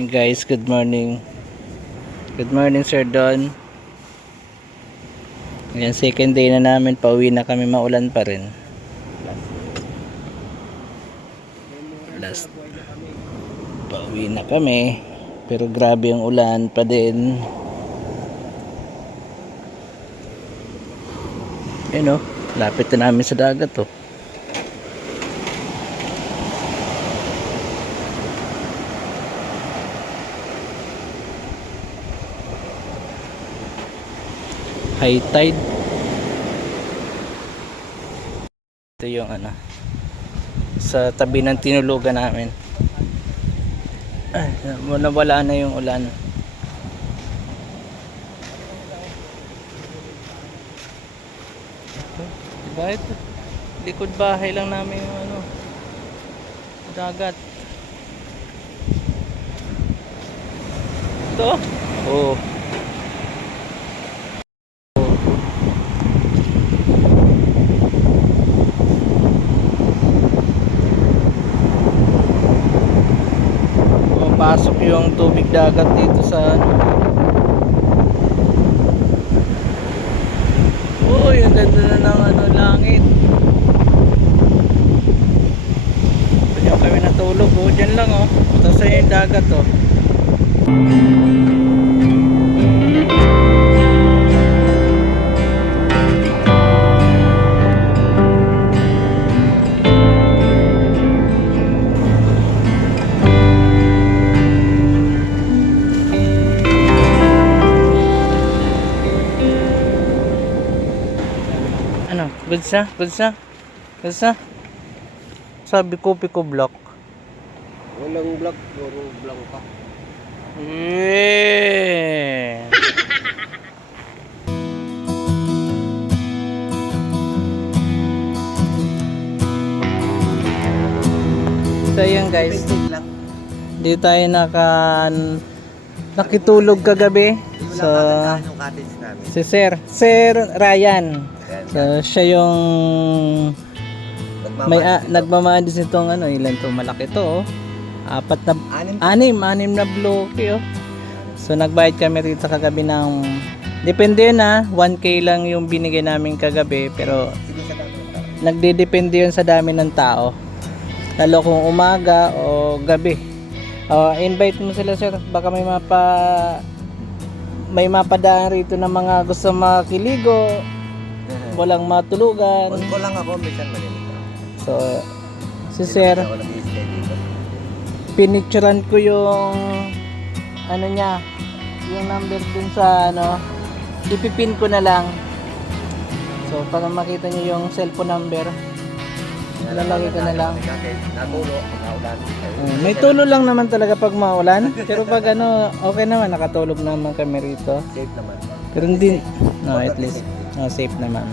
Hey guys, good morning. Good morning Sir Don. Ayan, second day na namin, pauwi na kami, maulan pa rin. Last. Pauwi na kami, pero grabe ang ulan pa din. Ayun oh, lapit na namin sa dagat oh. High tide. Ito yung ano, sa tabi ng tinulugan namin. Ay, nawala na yung ulan. Diba ito? Likod bahay lang namin yung ano, dagat. Ito? Oh. Pasok yung tubig dagat dito sa uy, ang ganda na ng ano, langit. Diyan kami natulog oh, dyan lang oh. Tapos ayun yung dagat oh. Ano? Goods na? Goods na? Goods na? Sabi ko, Pico Block. Walang block, puro block pa. Yeah! So yun guys, dito tayo nakitulog kagabi. So Yung cottage namin. si Sir Ryan. So siya yung nagmamahal din itong ano, ilan to, malaki to oh. Anim na bloke oh. So nagbayad kami rito kagabi ng, depende yun 1K lang yung binigay namin kagabi, pero nagdedepende yun sa dami ng tao, lalo kung umaga o gabi. Invite mo sila sir, baka may mapadaan rito ng mga gusto makiligo, walang matulugan. Ko lang ako, minsan malimit. So si sir, pinicturean ko yung ano niya, yung number dun sa ano, ipipin ko na lang. So para makita niyo yung cellphone number, lalagay ko na lang. May tulo lang naman talaga pag maulan, pero pag ano, okay naman, nakatulog naman kami rito. Safe naman. Pero hindi, no, at least safe naman.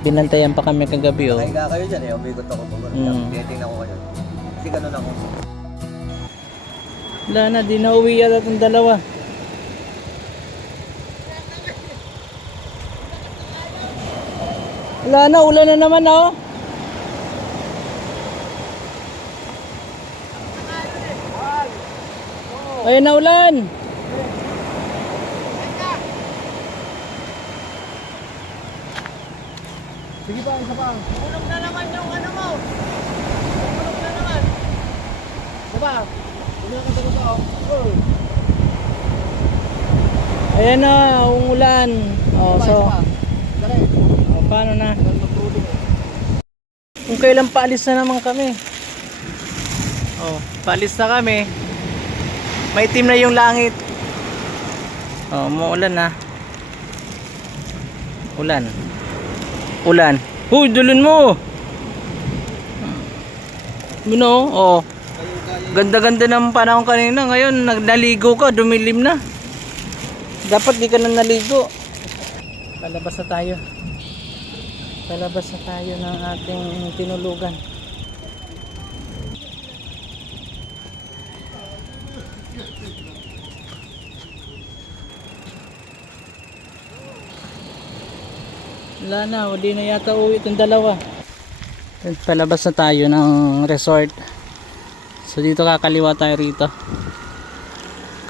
Binantayan pa kami kagabi oh. Kaya kayo dyan eh, umigot ako po. Tingnan ko kayo. Kasi ganun ako. Wala na, di na uwi yata itong dalawa. Wala na, ulan na naman oh. Ayun na ulan. Sige pa, isa pa. Tulog na naman yung ano mo. Tulog na naman. Diba? Umiyak ka sa oh. Ayan na, umulan. Oh, so paano na? Kung kailan paalis na naman kami. Oh, paalis na kami. Maitim na yung langit. Oh, umuulan na. Ulan. Huy, dulun mo. Oh. Ganda-ganda ng panahon kanina. Ngayon, naligo ka, dumilim na. Dapat di ka na naligo. Palabas na tayo. Palabas na tayo ng ating tinulugan. Wala na, hindi na yata uwi itong dalawa. Palabas na tayo ng resort. So dito kakaliwa tayo rito.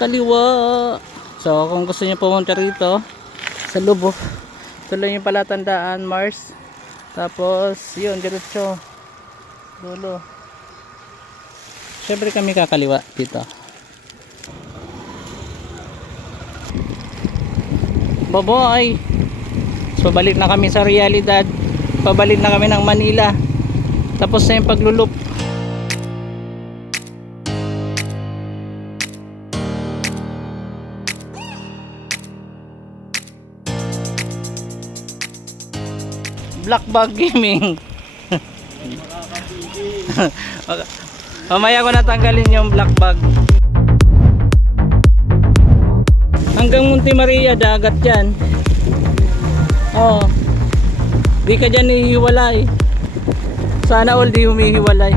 kaliwa. So kung gusto niyo pumunta rito sa Lubo, tuloy yung palatandaan Mars, tapos yun diretso dulo. Syempre kami kakaliwa dito. Bye-bye. So balik na kami sa realidad, pabalik na kami ng Manila, tapos na yung paglulup. Black Bag Gaming. Mamaya ko natanggalin yung black bag. Hanggang Munti Maria dagat yan. Oh, di ka dyan hihiwalay. Sana all di humihiwalay.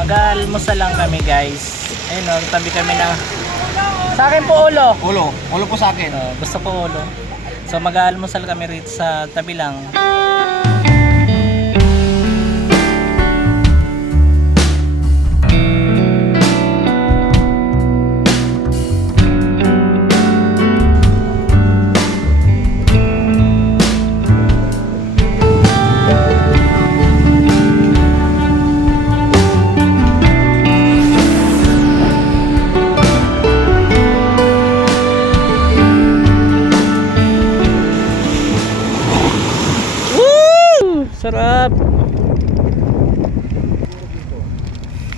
Mag-almusal lang kami guys. Ayun o, tabi kami na. Sa akin po ulo. Ulo po sa akin. Gusto ko ulo. So mag-almusal kami rito sa tabi lang. Sarap.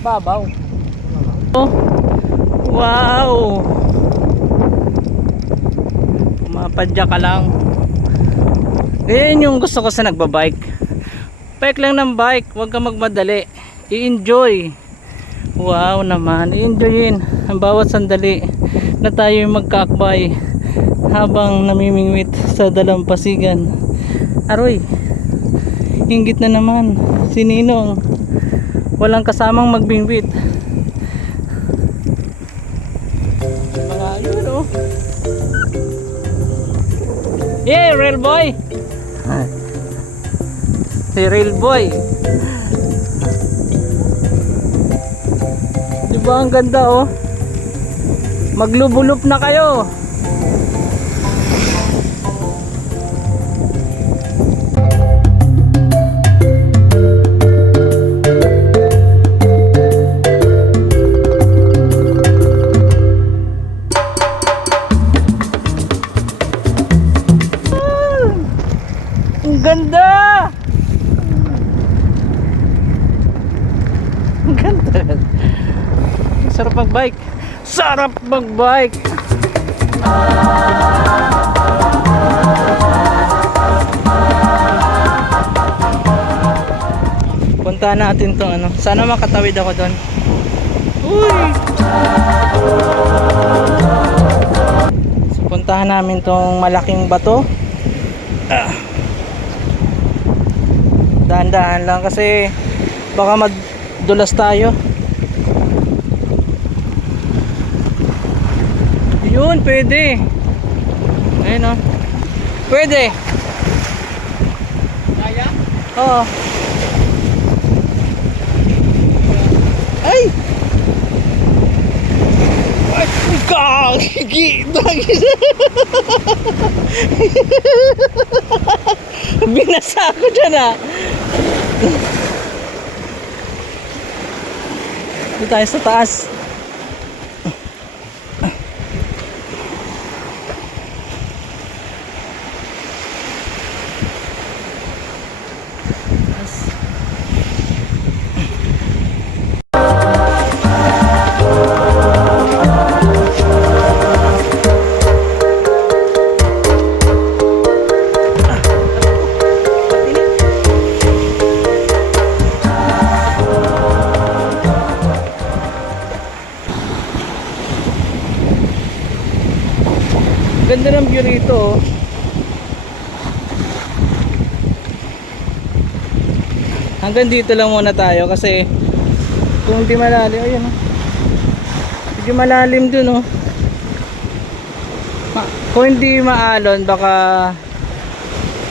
Babaw. Oh. Wow. Mapadya ka lang. Ganyan yung gusto ko sa nagbabike. Bike lang ng bike, huwag ka magmadali. I-enjoy. Wow naman, i-enjoyin ang bawat sandali na tayo magkaakbay habang namimingwit sa dalampasigan. Aroy. Hinggit na naman si Ninong, walang kasamang magbingwit. Malayo no. Yeah, rail boy. Si rail boy. Diba ang ganda oh. Maglubulup na kayo. Ganda! Ang ganda. Sarap mag-bike. Sarap mag-bike. Puntahan natin tong ano. Sana makatawid ako doon. Uy! So puntahan namin tong malaking bato. Dahan-dahan lang kasi baka madulas tayo. Yun, pwede. Ayun o. Pwede. Kaya? Oo. Ay! Ay! Kagi! Binasa ako dyan ah. Dito tayo sa taas. Ganda ng view rito. Hanggang dito lang muna tayo kasi kung di malalim, ayun oh. Hindi malalim dun oh. Kung hindi maalon baka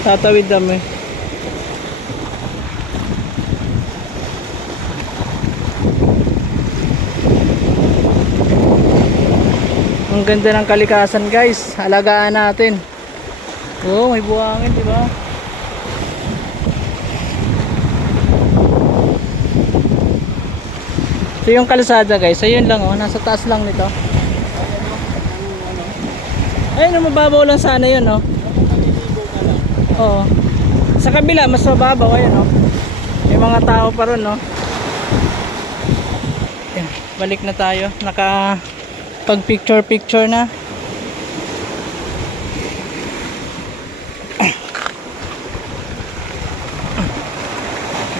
tatawid kami. Ang ganda ng kalikasan guys. Alagaan natin. Oh, may buhangin, di ba? So yung kalsada guys, ayun lang oh, nasa taas lang nito. Ayun, mababaw lang sana yun oh. Oo. Sa kabila, mas mababaw, ayun oh. May mga tao pa ron no. Ayan, balik na tayo. Naka pag picture na.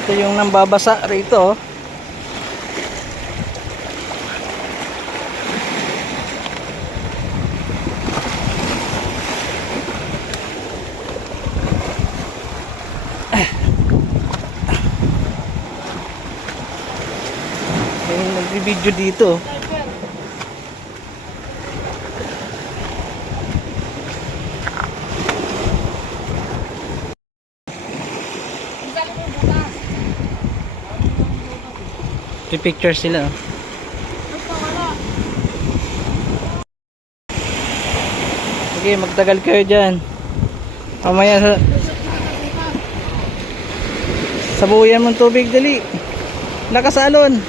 Ito yung nambabasa rito oh. May nagbi-video dito. Picture sila. Sige, magtagal kayo dyan. Mamaya sabuyan mong tubig, dali. Nakasalon.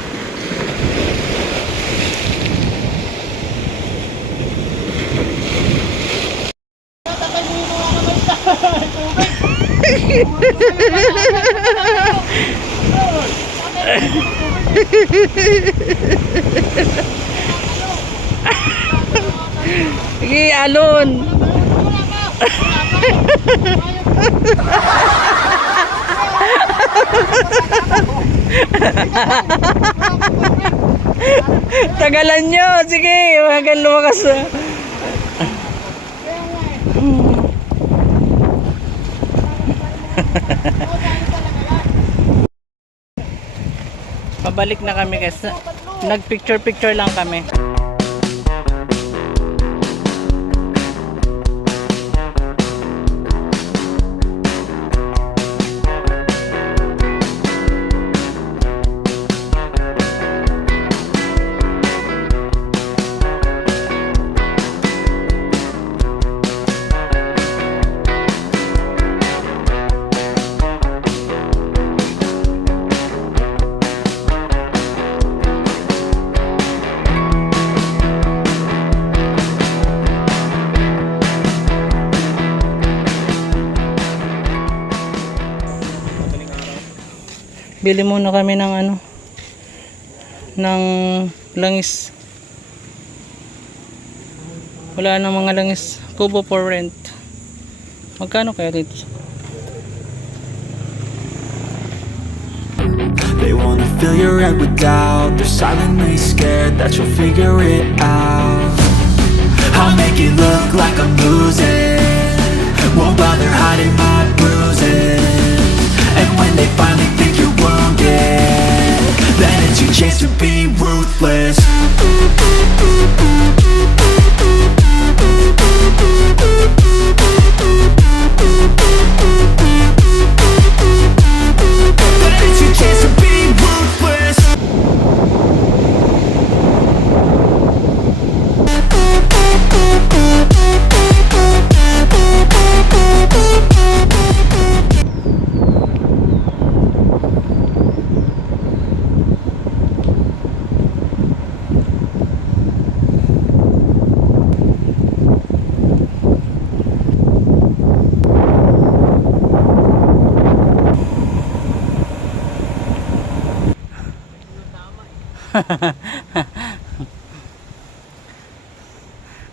Sige, alon. Tagalan nyo. Sige, hanggang lumakas. Pabalik na kami guys. Nag-picture lang kami. Bili muna kami ng ano, ng langis. Wala nang mga langis. Kubo for rent. Magkano kaya dito? They wanna fill your head with doubt. They're silently scared that you'll figure it out. I'll make it look like I'm losing. Won't bother hiding my bruises. And when they finally think you're wounded, then it's your chance to be ruthless. Then it's your chance to be ruthless.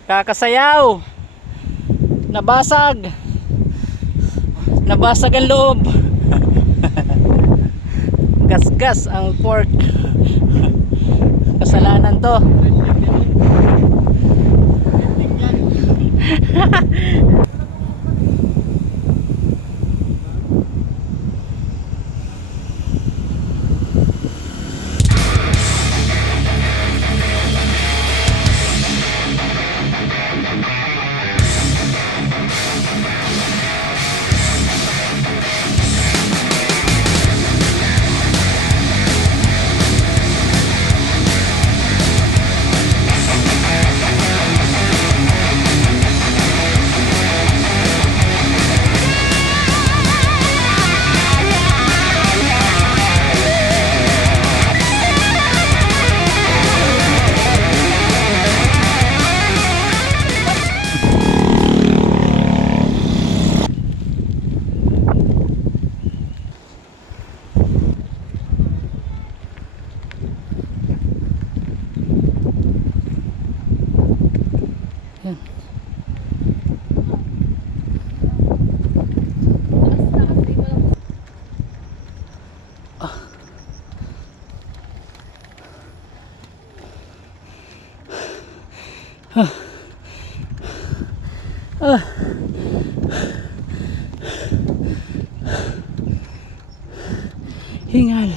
Kakasayaw. Nabasag ang loob. Gasgas ang pork. Kasalanan to. Ah. Hingal.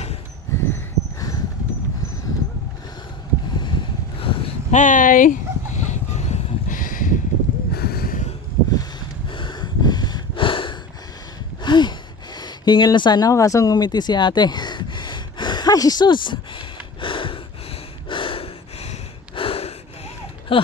Hi. Ay, hingal na sana ako kaso ngumiti si ate. Ay, Jesus. Ah.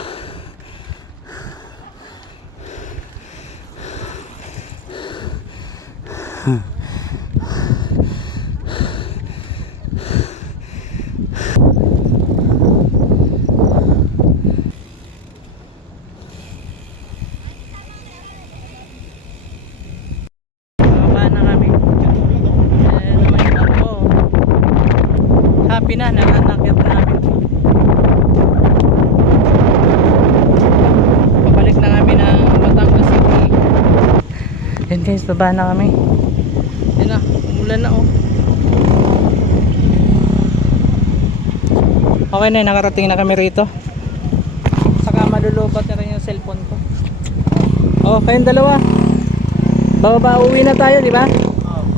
Baba na kami. Ayan naman yung ako. Happy na, nakanakyat na namin. Pabalik na kami ng Batangas City. Yan guys, baba na kami. Yan na, umulan na oh. Okay na, nakarating na kami rito. Saka malulubat na rin yung cellphone ko. Oh, kayong dalawa. Bababa, uwi na tayo, di ba?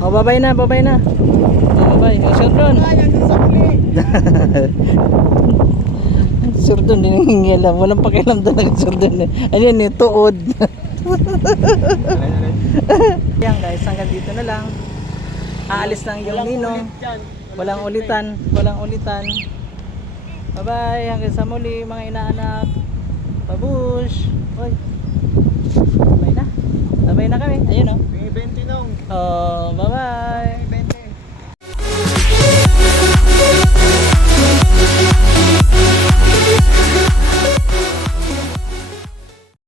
Oh, babay na, babay na. Oh, babay. Oh, sir doon. Sir doon, hindi alam. Walang pakialam talaga sir doon. Ayan eh, tuod. Yan guys, hanggang dito na lang. Aalis lang yung ninong. Walang ulitan, walang ulitan. Bye bye, hanggang sa muli mga inaanak. Babush. Oy. Bye na. Bye na kami. Ayun oh. May 20 nung. Oh, bye bye.